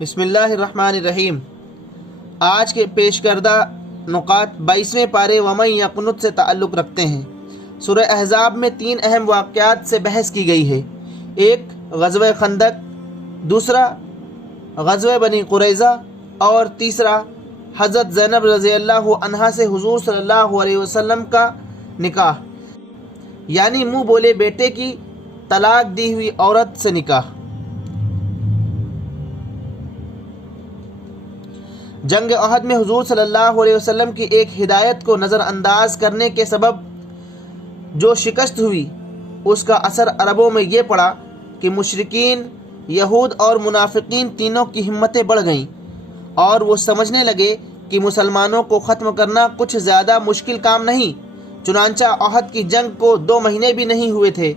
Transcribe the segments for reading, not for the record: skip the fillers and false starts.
بسم اللہ الرحمن الرحیم۔ آج کے پیش کردہ نکات 22ویں پارے ومن یقنت سے تعلق رکھتے ہیں۔ سورہ احزاب میں 3 اہم واقعات سے بحث کی گئی ہے۔ ایک غزوہ خندق، دوسرا غزوہ بنی قریظہ، اور تیسرا حضرت زینب رضی اللہ عنہا سے حضور صلی اللہ علیہ وسلم کا نکاح، یعنی منہ بولے بیٹے کی طلاق دی ہوئی عورت سے نکاح۔ جنگ احد میں حضور صلی اللہ علیہ وسلم کی ایک ہدایت کو نظر انداز کرنے کے سبب جو شکست ہوئی، اس کا اثر عربوں میں یہ پڑا کہ مشرکین، یہود اور منافقین تینوں کی ہمتیں بڑھ گئیں، اور وہ سمجھنے لگے کہ مسلمانوں کو ختم کرنا کچھ زیادہ مشکل کام نہیں۔ چنانچہ احد کی جنگ کو 2 مہینے بھی نہیں ہوئے تھے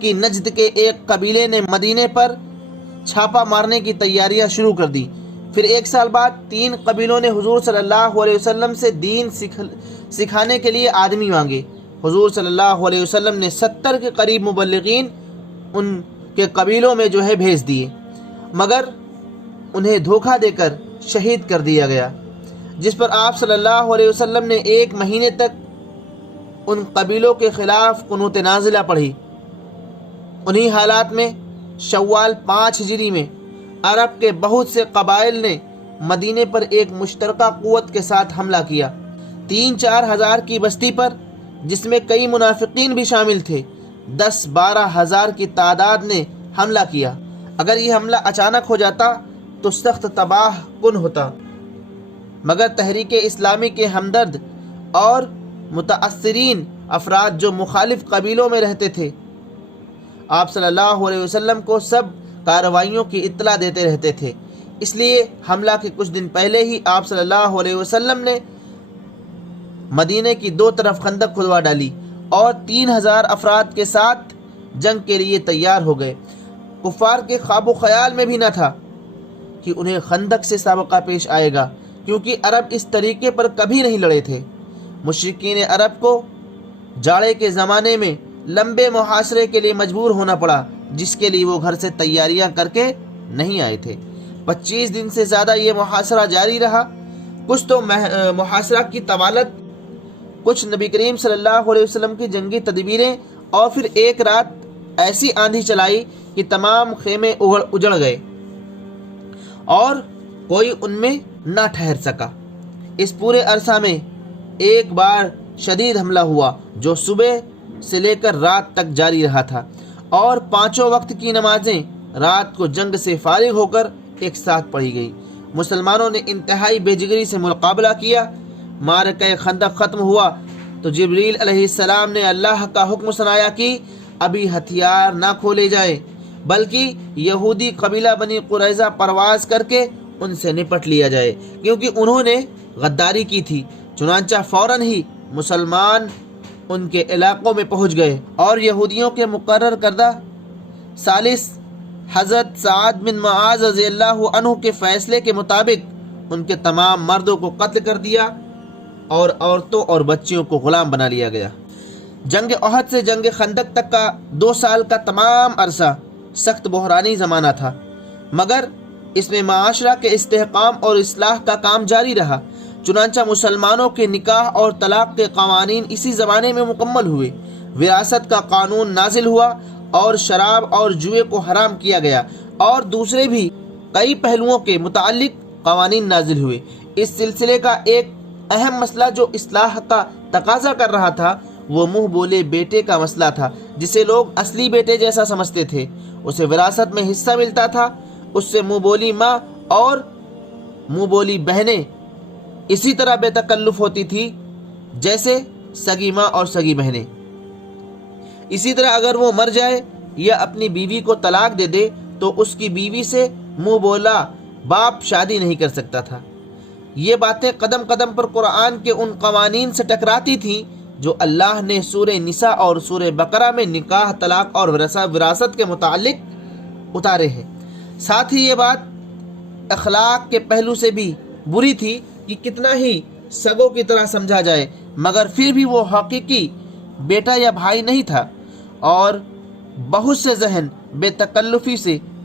کہ نجد کے ایک قبیلے نے مدینے پر چھاپا مارنے کی تیاریاں شروع کر دی۔ پھر 1 سال بعد 3 قبیلوں نے حضور صلی اللہ علیہ وسلم سے دین سکھانے کے لیے آدمی مانگے۔ حضور صلی اللہ علیہ وسلم نے 70 کے قریب مبلغین ان کے قبیلوں میں بھیج دیے، مگر انہیں دھوکہ دے کر شہید کر دیا گیا، جس پر آپ صلی اللہ علیہ وسلم نے 1 مہینے تک ان قبیلوں کے خلاف قنوت نازلہ پڑھی۔ انہی حالات میں شوال 5 ہجری میں عرب کے بہت سے قبائل نے مدینے پر ایک مشترکہ قوت کے ساتھ حملہ کیا۔ 3-4 ہزار کی بستی پر، جس میں کئی منافقین بھی شامل تھے، 10-12 ہزار کی تعداد نے حملہ کیا۔ اگر یہ حملہ اچانک ہو جاتا تو سخت تباہ کن ہوتا، مگر تحریک اسلامی کے ہمدرد اور متاثرین افراد جو مخالف قبیلوں میں رہتے تھے، آپ صلی اللہ علیہ وسلم کو سب کارروائیوں کی اطلاع دیتے رہتے تھے۔ اس لیے حملہ کے کچھ دن پہلے ہی آپ صلی اللہ علیہ وسلم نے مدینے کی 2 طرف خندق کھدوا ڈالی اور 3000 افراد کے ساتھ جنگ کے لیے تیار ہو گئے۔ کفار کے خواب و خیال میں بھی نہ تھا کہ انہیں خندق سے سابقہ پیش آئے گا، کیونکہ عرب اس طریقے پر کبھی نہیں لڑے تھے۔ مشرکین عرب کو جاڑے کے زمانے میں لمبے محاصرے کے لیے مجبور ہونا پڑا، جس کے لیے وہ گھر سے تیاریاں کر کے نہیں آئے تھے۔ 25 دن سے زیادہ یہ محاصرہ جاری رہا۔ کچھ تو محاصرہ کی طوالت، کچھ نبی کریم صلی اللہ علیہ وسلم کی جنگی تدبیریں، اور پھر ایک رات ایسی آندھی چلائی کہ تمام خیمے اجڑ گئے اور کوئی ان میں نہ ٹھہر سکا۔ اس پورے عرصہ میں ایک بار شدید حملہ ہوا جو صبح سے لے کر رات تک جاری رہا تھا، اور 5 وقت کی نمازیں رات کو جنگ سے فارغ ہو کر ایک ساتھ پڑھی گئی۔ مسلمانوں نے انتہائی بے جگری سے مقابلہ کیا۔ معرکہ خندق ختم ہوا تو جبریل علیہ السلام نے اللہ کا حکم سنایا کہ ابھی ہتھیار نہ کھولے جائیں، بلکہ یہودی قبیلہ بنی قریظہ پرواز کر کے ان سے نپٹ لیا جائے، کیونکہ انہوں نے غداری کی تھی۔ چنانچہ فوراً ہی مسلمان ان کے علاقوں میں پہنچ گئے، اور یہودیوں کے مقرر کردہ ثالث حضرت سعد بن معاذ رضی اللہ عنہ کے فیصلے کے مطابق ان کے تمام مردوں کو قتل کر دیا اور عورتوں اور بچیوں کو غلام بنا لیا گیا۔ جنگ احد سے جنگ خندق تک کا 2 سال کا تمام عرصہ سخت بحرانی زمانہ تھا، مگر اس میں معاشرہ کے استحکام اور اصلاح کا کام جاری رہا۔ چنانچہ مسلمانوں کے نکاح اور طلاق کے قوانین اسی زمانے میں مکمل ہوئے، وراثت کا قانون نازل ہوا، اور شراب اور جوئے کو حرام کیا گیا، اور دوسرے بھی کئی پہلوؤں کے متعلق قوانین نازل ہوئے۔ اس سلسلے کا ایک اہم مسئلہ جو اصلاح کا تقاضا کر رہا تھا، وہ منہ بولے بیٹے کا مسئلہ تھا، جسے لوگ اصلی بیٹے جیسا سمجھتے تھے۔ اسے وراثت میں حصہ ملتا تھا، اس سے منہ بولی ماں اور منہ بولی بہنیں اسی طرح بے تکلف ہوتی تھی جیسے سگی ماں اور سگی بہنیں۔ اسی طرح اگر وہ مر جائے یا اپنی بیوی کو طلاق دے دے تو اس کی بیوی سے منہ بولا باپ شادی نہیں کر سکتا تھا۔ یہ باتیں قدم قدم پر قرآن کے ان قوانین سے ٹکراتی تھیں جو اللہ نے سورہ نساء اور سورہ بقرہ میں نکاح، طلاق اور وراثت کے متعلق اتارے ہیں۔ ساتھ ہی یہ بات اخلاق کے پہلو سے بھی بری تھی کہ کتنا ہی سگوں کی طرح سمجھا جائے، مگر پھر بھی وہ حقیقی بیٹا یا بھائی نہیں تھا، اور بہت سے ذہن بے تکلفی سے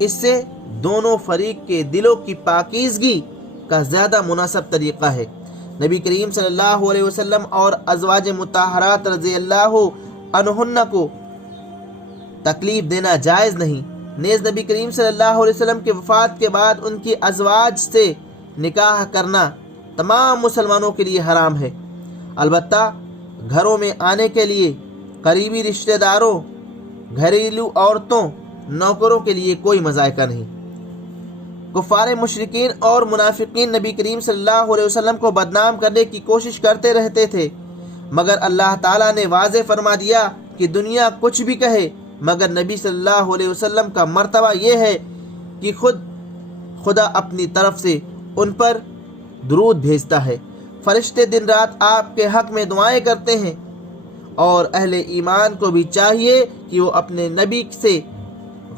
اس سے دونوں فریق کے دلوں کی پاکیزگی کا زیادہ مناسب طریقہ ہے۔ نبی کریم صلی اللہ علیہ وسلم اور ازواج مطہرات رضی اللہ عنہن کو تکلیف دینا جائز نہیں۔ نیز نبی کریم صلی اللہ علیہ وسلم کی وفات کے بعد ان کی ازواج سے نکاح کرنا تمام مسلمانوں کے لیے حرام ہے۔ البتہ گھروں میں آنے کے لیے قریبی رشتہ داروں، گھریلو عورتوں، نوکروں کے لیے کوئی مذائقہ نہیں۔ کفار مشرکین اور منافقین نبی کریم صلی اللہ علیہ وسلم کو بدنام کرنے کی کوشش کرتے رہتے تھے، مگر اللہ تعالیٰ نے واضح فرما دیا کہ دنیا کچھ بھی کہے مگر نبی صلی اللہ علیہ وسلم کا مرتبہ یہ ہے کہ خدا اپنی طرف سے ان پر درود بھیجتا ہے۔ فرشتے دن رات آپ کے حق میں دعائیں کرتے ہیں، اور اہل ایمان کو بھی چاہیے کہ وہ اپنے نبی سے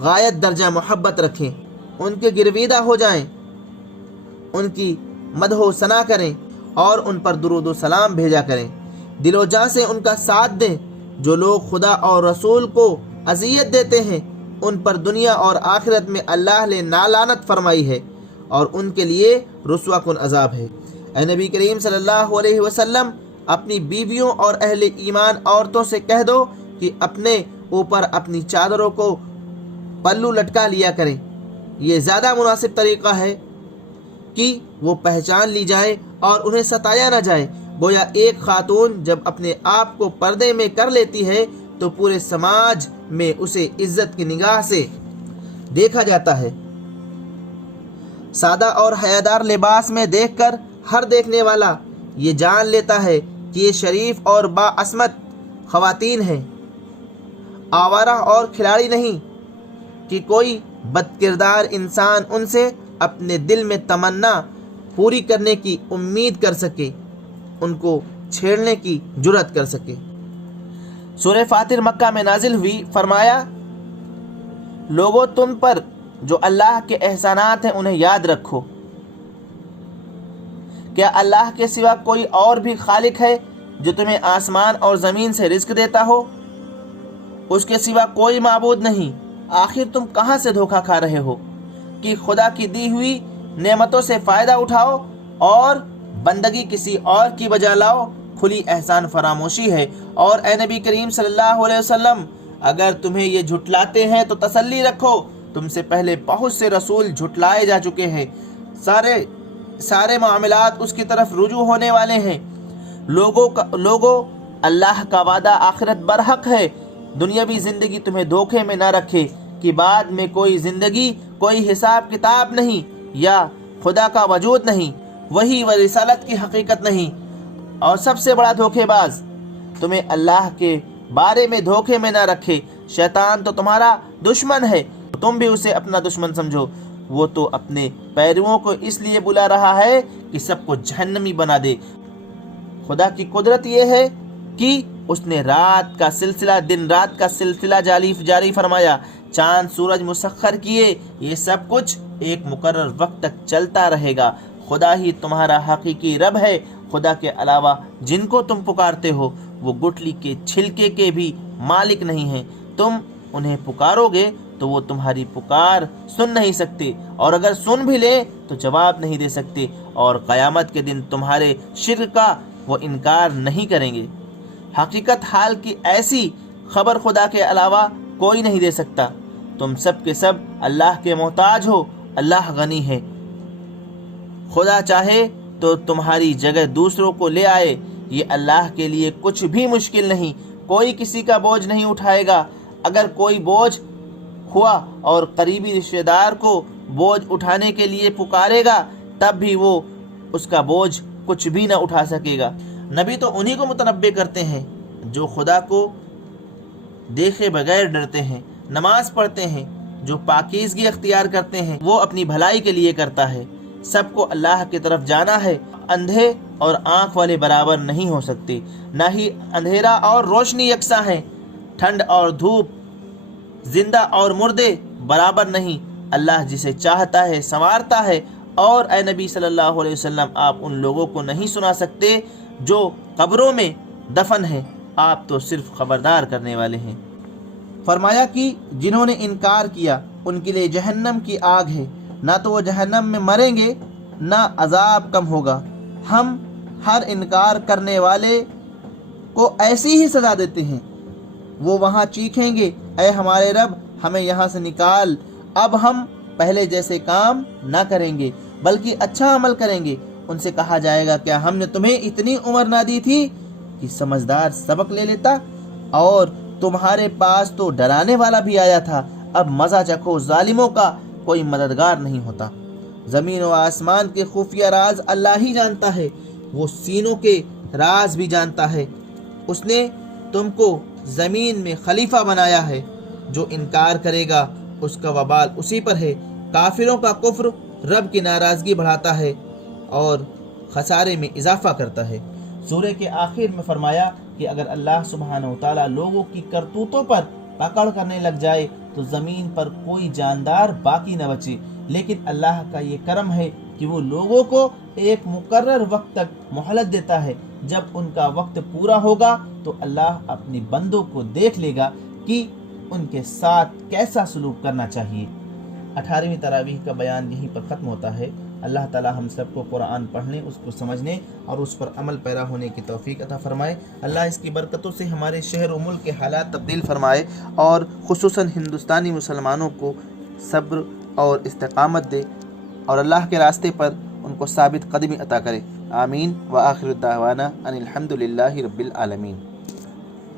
غایت درجہ محبت رکھیں، ان کے گرویدہ ہو جائیں، ان کی مدح و ثنا کریں اور ان پر درود و سلام بھیجا کریں، دل و جاں سے ان کا ساتھ دیں۔ جو لوگ خدا اور رسول کو اذیت دیتے ہیں ان پر دنیا اور آخرت میں اللہ نے نالانت فرمائی ہے اور ان کے لیے رسوا کن عذاب ہے۔ اے نبی کریم صلی اللہ علیہ وسلم، اپنی بیویوں اور اہل ایمان عورتوں سے کہہ دو کہ اپنے اوپر اپنی چادروں کو پلو لٹکا لیا کریں، یہ زیادہ مناسب طریقہ ہے کہ وہ پہچان لی جائے اور انہیں ستایا نہ جائے۔ گویا ایک خاتون جب اپنے آپ کو پردے میں کر لیتی ہے تو پورے سماج میں اسے عزت کی نگاہ سے دیکھا جاتا ہے۔ سادہ اور حیادار لباس میں دیکھ کر ہر دیکھنے والا یہ جان لیتا ہے کہ یہ شریف اور باعصمت خواتین ہیں، آوارہ اور کھلاڑی نہیں کہ کوئی بد کردار انسان ان سے اپنے دل میں تمنا پوری کرنے کی امید کر سکے، ان کو چھیڑنے کی جرأت کر سکے۔ سورہ فاطر مکہ میں نازل ہوئی، فرمایا لوگو تم پر جو اللہ کے احسانات ہیں انہیں یاد رکھو۔ کیا اللہ کے سوا کوئی اور بھی خالق ہے جو تمہیں آسمان اور زمین سے رزق دیتا ہو؟ اس کے سوا کوئی معبود نہیں۔ آخر تم کہاں سے دھوکہ کھا رہے ہو کہ خدا کی دی ہوئی نعمتوں سے فائدہ اٹھاؤ اور بندگی کسی اور کی بجا لاؤ؟ کھلی احسان فراموشی ہے۔ اور اے نبی کریم صلی اللہ علیہ وسلم، اگر تمہیں یہ جھٹلاتے ہیں تو تسلی رکھو، تم سے پہلے بہت سے رسول جھٹلائے جا چکے ہیں، سارے معاملات اس کی طرف رجوع ہونے والے ہیں۔ لوگوں اللہ کا وعدہ آخرت برحق ہے۔ دنیاوی زندگی تمہیں دھوکے میں نہ رکھے کہ بعد میں کوئی زندگی، کوئی حساب کتاب نہیں، یا خدا کا وجود نہیں، وہی و رسالت کی حقیقت نہیں۔ اور سب سے بڑا دھوکے باز تمہیں اللہ کے بارے میں دھوکے میں نہ رکھے۔ شیطان تو تمہارا دشمن ہے، تم بھی اسے اپنا دشمن سمجھو۔ وہ تو اپنے پیرووں کو اس لیے بلا رہا ہے کہ سب کو جہنمی بنا دے۔ خدا کی قدرت یہ ہے کہ اس نے رات کا سلسلہ دن رات کا سلسلہ جاری فرمایا، چاند سورج مسخر کیے، یہ سب کچھ ایک مقرر وقت تک چلتا رہے گا۔ خدا ہی تمہارا حقیقی رب ہے۔ خدا کے علاوہ جن کو تم پکارتے ہو وہ گٹلی کے چھلکے کے بھی مالک نہیں ہیں۔ تم انہیں پکارو گے تو وہ تمہاری پکار سن نہیں سکتے، اور اگر سن بھی لے تو جواب نہیں دے سکتے، اور قیامت کے دن تمہارے شرک کا وہ انکار نہیں کریں گے۔ حقیقت حال کی ایسی خبر خدا کے علاوہ کوئی نہیں دے سکتا۔ تم سب کے سب اللہ کے محتاج ہو، اللہ غنی ہے۔ خدا چاہے تو تمہاری جگہ دوسروں کو لے آئے، یہ اللہ کے لیے کچھ بھی مشکل نہیں۔ کوئی کسی کا بوجھ نہیں اٹھائے گا۔ اگر کوئی بوجھ ہوا اور قریبی رشتہ دار کو بوجھ اٹھانے کے لیے پکارے گا تب بھی وہ اس کا بوجھ کچھ بھی نہ اٹھا سکے گا۔ نبی تو انہی کو متنبع کرتے ہیں جو خدا کو دیکھے بغیر ڈرتے ہیں، نماز پڑھتے ہیں، جو پاکیزگی اختیار کرتے ہیں وہ اپنی بھلائی کے لیے کرتا ہے۔ سب کو اللہ کی طرف جانا ہے۔ اندھے اور آنکھ والے برابر نہیں ہو سکتے، نہ ہی اندھیرا اور روشنی یکساں ہیں، ٹھنڈ اور دھوپ، زندہ اور مردے برابر نہیں۔ اللہ جسے چاہتا ہے سنوارتا ہے۔ اور اے نبی صلی اللہ علیہ وسلم، آپ ان لوگوں کو نہیں سنا سکتے جو قبروں میں دفن ہیں، آپ تو صرف خبردار کرنے والے ہیں۔ فرمایا کہ جنہوں نے انکار کیا ان کے لیے جہنم کی آگ ہے، نہ تو وہ جہنم میں مریں گے نہ عذاب کم ہوگا۔ ہم ہر انکار کرنے والے کو ایسی ہی سزا دیتے ہیں۔ وہ وہاں چیخیں گے، اے ہمارے رب ہمیں یہاں سے نکال، اب ہم پہلے جیسے کام نہ کریں گے بلکہ اچھا عمل کریں گے۔ ان سے کہا جائے گا، کیا ہم نے تمہیں اتنی عمر نہ دی تھی کہ سمجھدار سبق لے لیتا؟ اور تمہارے پاس تو ڈرانے والا بھی آیا تھا، اب مزہ چکھو، ظالموں کا کوئی مددگار نہیں ہوتا۔ زمین و آسمان کے خفیہ راز اللہ ہی جانتا ہے، وہ سینوں کے راز بھی جانتا ہے۔ اس نے تم کو زمین میں خلیفہ بنایا ہے، جو انکار کرے گا اس کا وبال اسی پر ہے۔ کافروں کا کفر رب کی ناراضگی بڑھاتا ہے اور خسارے میں اضافہ کرتا ہے۔ سورہ کے آخر میں فرمایا کہ اگر اللہ سبحانہ و تعالیٰ لوگوں کی کرتوتوں پر پکڑ کرنے لگ جائے تو زمین پر کوئی جاندار باقی نہ بچے، لیکن اللہ کا یہ کرم ہے کہ وہ لوگوں کو ایک مقرر وقت تک مہلت دیتا ہے۔ جب ان کا وقت پورا ہوگا تو اللہ اپنی بندوں کو دیکھ لے گا کہ ان کے ساتھ کیسا سلوک کرنا چاہیے۔ 18ویں تراویح کا بیان یہیں پر ختم ہوتا ہے۔ اللہ تعالی ہم سب کو قرآن پڑھنے، اس کو سمجھنے اور اس پر عمل پیرا ہونے کی توفیق عطا فرمائے۔ اللہ اس کی برکتوں سے ہمارے شہر و ملک کے حالات تبدیل فرمائے اور خصوصاً ہندوستانی مسلمانوں کو صبر اور استقامت دے اور اللہ کے راستے پر ان کو ثابت قدمی عطا کرے۔ آمین۔ وآخر الدعوانا ان الحمد للہ رب العالمین۔